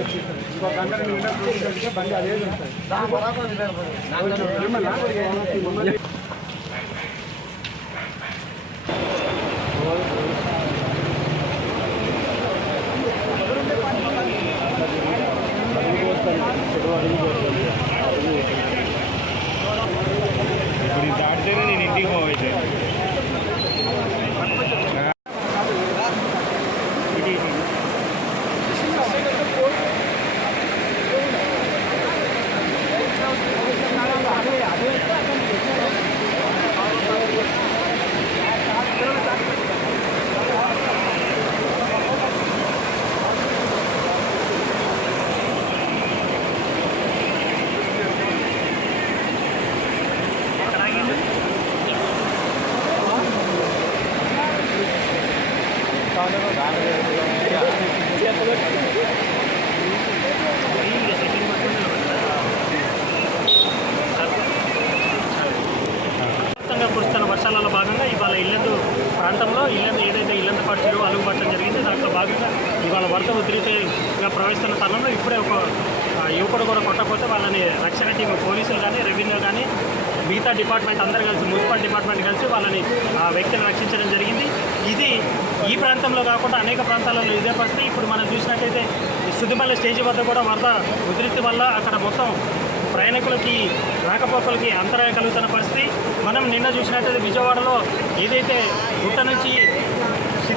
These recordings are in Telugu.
ఇంకో గంట రెండు గంటలు చూపించడానికి బండి అదే ఉంటుంది ఏమన్నా? మిమ్మల్ని ఇప్పుడు ఇది దాటితేనే నేను ఇంటికి పోవచ్చు వ్యాప్తంగా కురుస్తున్న వర్షాలలో భాగంగా ఇవాళ ఇల్లందు ప్రాంతంలో ఇల్లందు ఏదైతే ఇల్లందు పాటు చెరువు అలుగు జరిగింది దాంట్లో భాగంగా ఇవాళ వరద ఉధృతిగా ప్రవహిస్తున్న తరుణంలో ఇప్పుడే ఒక యువకుడు కూడా కొట్టకపోతే వాళ్ళని రక్షణ టీం పోలీసులు కానీ రెవెన్యూ కానీ మిగతా డిపార్ట్మెంట్ అందరు కలిసి మున్సిపల్ డిపార్ట్మెంట్ కలిసి వాళ్ళని ఆ వ్యక్తిని రక్షించడం జరిగింది. ఇది ఈ ప్రాంతంలో కాకుండా అనేక ప్రాంతాలలో ఇదే పరిస్థితి. ఇప్పుడు మనం చూసినట్టయితే ఈ సుదిమల్ల స్టేజీ వద్ద కూడా వరద ఉధృతి వల్ల అక్కడ మొత్తం ప్రయాణికులకి రాకపోకలకి అంతరాయం కలుగుతున్న పరిస్థితి. మనం నిన్న చూసినట్టయితే విజయవాడలో ఏదైతే గుట్ట నుంచి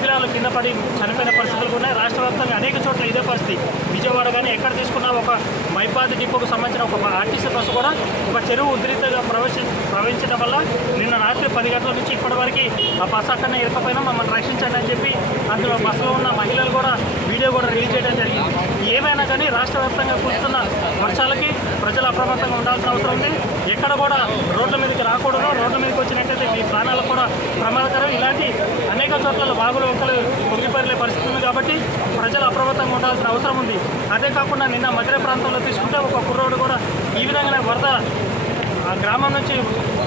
శిథిలాలు కింద పడి చనిపోయిన పరిస్థితులు ఉన్నాయి. రాష్ట్ర వ్యాప్తంగా అనేక చోట్ల ఇదే పరిస్థితి. విజయవాడ కానీ ఎక్కడ తీసుకున్నా ఒక మైపాది డిపోకు సంబంధించిన ఒక ఆర్టీసీ బస్సు కూడా ఒక చెరువు ఉధృతిగా ప్రవేశి ప్రవహించడం వల్ల నిన్న రాత్రి పది గంటల నుంచి ఇప్పటివరకు ఆ బస్సు అక్కడనే ఇరకపోయినా మమ్మల్ని రక్షించండి అని చెప్పి అందులో బస్సులో ఉన్న మహిళలు కూడా వీడియో కూడా రిలీజ్ చేయడం జరిగింది. ఏమైనా కానీ రాష్ట్ర వ్యాప్తంగా కురుస్తున్న వర్షాలకి ప్రజలు అప్రమత్తంగా ఉండాల్సిన అవసరం ఉంది. ఎక్కడ కూడా రోడ్ల మీదకి రాకూడదు. రోడ్ల మీదకి వచ్చినట్టయితే మీ ప్రాణ కూడా ప్రమాదకరం ఇలాంటి అనేక చోట్ల వాగులు ఒక్కలు మునిగిపోయే పరిస్థితి ఉంది కాబట్టి ప్రజలు అప్రమత్తంగా ఉండాల్సిన అవసరం ఉంది. అదే కాకుండా నిన్న మధుర ప్రాంతంలో తీసుకుంటే ఒక కుర్రోడు కూడా ఈ విధంగానే వరద ఆ గ్రామం నుంచి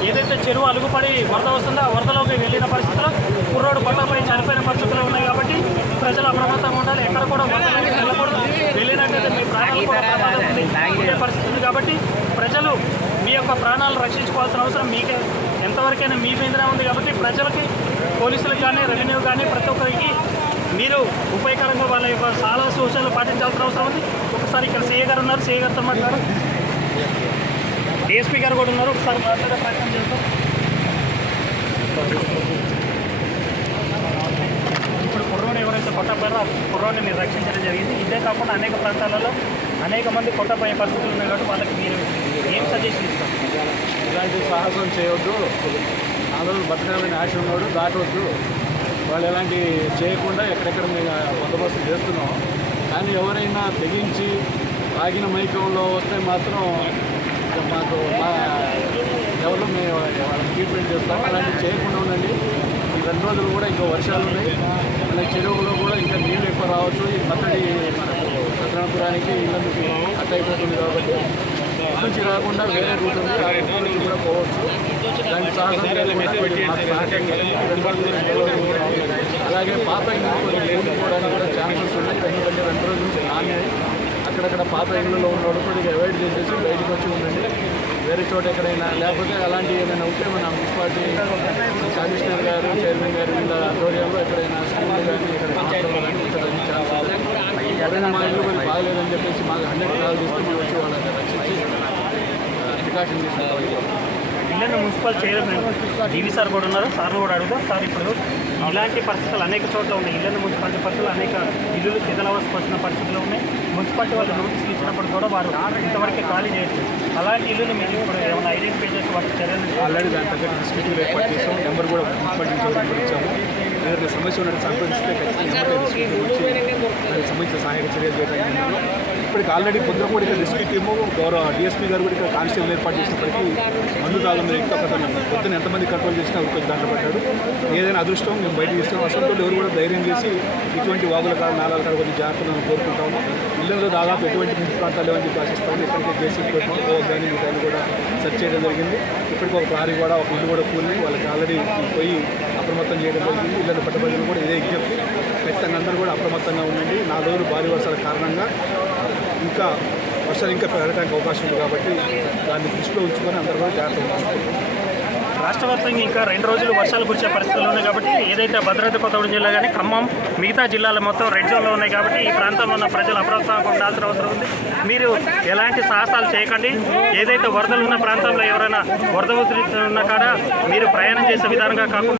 ఏదైతే చెరువు అలుగుపడి వరద వస్తుందో ఆ వరదలోకి వెళ్ళిన పరిస్థితిలో కుర్రోడు పట్టపై చనిపోయిన పరిస్థితులు ఉన్నాయి కాబట్టి ప్రజలు అప్రమత్తంగా ఉండాలి. ఎక్కడ కూడా వెళ్ళకూడదు. వెళ్ళినట్టయితే మీ ప్రాణాలు కూడా పరిస్థితి ఉంది కాబట్టి ప్రజలు మీ యొక్క ప్రాణాలు రక్షించుకోవాల్సిన అవసరం మీకే. ఎంతవరకైనా మీ మీదనే ఉంది కాబట్టి ప్రజలకి పోలీసులకు కానీ రెవెన్యూ కానీ ప్రతి ఒక్కరికి మీరు ఉపయోగకరంగా వాళ్ళ యొక్క చాలా సూచనలు పాటించాల్సిన అవసరం ఉంది. ఒకసారి ఇక్కడ సీఏ గారు ఉన్నారు. సీఏ గారితో మాట్లాడారు డిఎస్పీ గారు కూడా ఉన్నారు. ఒకసారి మాట్లాడే ప్రయత్నం చేద్దాం. ఇప్పుడు కుర్రోని ఎవరైతే కొట్టపోయారో ఆ కుర్రోని మీరు రక్షించడం జరిగింది. ఇదే కాకుండా అనేక ప్రాంతాలలో అనేక మంది కొట్టపోయే పరిస్థితులు ఉన్నాయి కాబట్టి వాళ్ళకి మీరు ఏం సజెషన్ ఇస్తారు? ఇలాంటి సాహసం చేయొద్దు. అందరూ బతకాలని ఆశ ఉన్నాడు దాటవద్దు వాళ్ళు ఎలాంటి చేయకుండా ఎక్కడెక్కడ మేము బందోబస్తు చేస్తున్నాం. కానీ ఎవరైనా తెగించి ఆగిన మైకంలో వస్తే మాత్రం మాకు మా ఎవరు మేము వాళ్ళకి ట్రీట్మెంట్ చేస్తాం. అలాంటివి చేయకుండా ఉండండి. ఈ రెండు రోజులు కూడా ఇంకా వర్షాలు ఉన్నాయి. మన చెరువులో కూడా ఇంకా నీళ్ళు ఎక్కువ రావచ్చు. ఈ మత్తడి మనకు సత్యనాపురానికి ఇళ్ళకి అట్ట అయిపోతుంది కాబట్టి నుంచి కాకుండా వేరే రూట్ ఉంది. కూడా పోవచ్చు. దానికి సాహసం అలాగే పాత ఇల్లు లేకపోవడానికి కూడా ఛాన్సెస్ ఉన్నాయి. ఎందుకంటే రెండు రోజుల నుంచి నాణ్య అక్కడక్కడ పాత ఇళ్ళలో ఉన్న వాళ్ళు కొద్దిగా అవాయిడ్ చేసేసి బయటకు వచ్చి ఉండండి. వేరే చోట ఎక్కడైనా లేకపోతే అలాంటి ఏమైనా ఉంటే మన మున్సిపాలిటీ కమిషనర్ గారు చైర్మన్ గారు వీళ్ళ ఆధ్వర్యంలో ఎక్కడైనా స్కూల్ కానీ ఇక్కడ ఛాన్స్ ఎవరైనా మా ఇల్లు కొంచెం బాగలేదని చెప్పేసి మాకు హండ్రెడ్ కాల్ చేస్తే మేము వచ్చి వాళ్ళని రక్షించి Yellandu municipal chairman DV sir కూడా ఉన్నారు. సార్లు కూడా అడుగుతాం సార్ ఇప్పుడు ఇలాంటి పరిస్థితులు అనేక చోట్ల ఉన్నాయి. ఇల్లందు మున్సిపాలిటీ పరిస్థితులు అనేక ఇల్లులు శిథిలావస్థ పరిస్థితులు ఉన్నాయి. మున్సిపాలిటీ వాళ్ళు నోటీసులు ఇచ్చినప్పుడు కూడా వారు ఇంతవరకు ఖాళీ చేయట్లేదు. అలాంటి ఇల్లుని మీరు ఇప్పుడు ఏమైనా ఐడెంటిఫై చేసి వాటి చర్యలు ఆల్రెడీ దాని తగ్గట్టు డిస్ట్రిక్ట్ ఏర్పాటు చేసాం. నెంబర్ కూడా మున్సిపాలిటీ వాళ్ళకి ఇచ్చాము ఏదైతే సమస్య ఉన్నట్టు సంప్రదిస్తే సంబంధించిన సహాయక చర్యలు చేయడానికి. ఇప్పటికి ఆల్రెడీ పొద్దున కూడా ఇక్కడ డిస్ట్రిక్ట్ టీము గౌరవ డిఎస్పీ గారు కూడా ఇక్కడ కానిస్టేబుల్ ఏర్పాటు చేసినప్పటికీ మందు తాగడం మీద ఎక్కువ కథ పొద్దున ఎంతమంది కంట్రోల్ చేసినా ఒక దాంట్లో పడ్డాడు. ఏదైనా అదృష్టం మేము బయటకు ఇస్తాం అసలు ఎవరు కూడా ధైర్యం చేసి ఇటువంటి వాగుల కాడ నాలుగు కాడ కొద్దిగా జాగ్రత్తలను కోరుకుంటాము ఇళ్ళలో దాదాపు ఎటువంటి ముందు ప్రాంతాలు లేవని చెప్పి ఆశిస్తాము. ఇప్పటికే జేసీ పెట్టాం కానీ కూడా సెర్చ్ చేయడం జరిగింది. ఇప్పటికి ఒక ప్రారీ కూడా ఒక ఇల్లు కూడా కూలి వాళ్ళకి ఆల్రెడీ పోయి అప్రమత్తం చేయడం జరిగింది. ఇళ్ళని పట్టబడులు కూడా ఇదే విజ్ఞప్తి ఖచ్చితంగా అందరూ కూడా అప్రమత్తంగా ఉండండి. నాలుగు రోజులు భారీ వర్షాల కారణంగా ఇంకా వర్షాలు ఇంకా పెరగడానికి అవకాశం ఉంది కాబట్టి దాన్ని దృష్టిలో ఉంచుకొని అందరూ కూడా జాగ్రత్తగా రాష్ట్ర వ్యాప్తంగా ఇంకా రెండు రోజులు వర్షాలు కురిసే పరిస్థితులు ఉన్నాయి కాబట్టి ఏదైతే భద్రాద్రి కొత్తగూడెం జిల్లా కానీ ఖమ్మం మిగతా జిల్లాలు మొత్తం రెడ్ జోన్లో ఉన్నాయి కాబట్టి ఈ ప్రాంతంలో ఉన్న ప్రజలు అప్రమత్తంగా ఉండాల్సిన అవసరం ఉంది. మీరు ఎలాంటి సాహసాలు చేయకండి. ఏదైతే వరదలు ఉన్న ప్రాంతంలో ఎవరైనా వరద ఉధృతి ఉన్న కాడ మీరు ప్రయాణం చేసే విధానంగా కాకుండా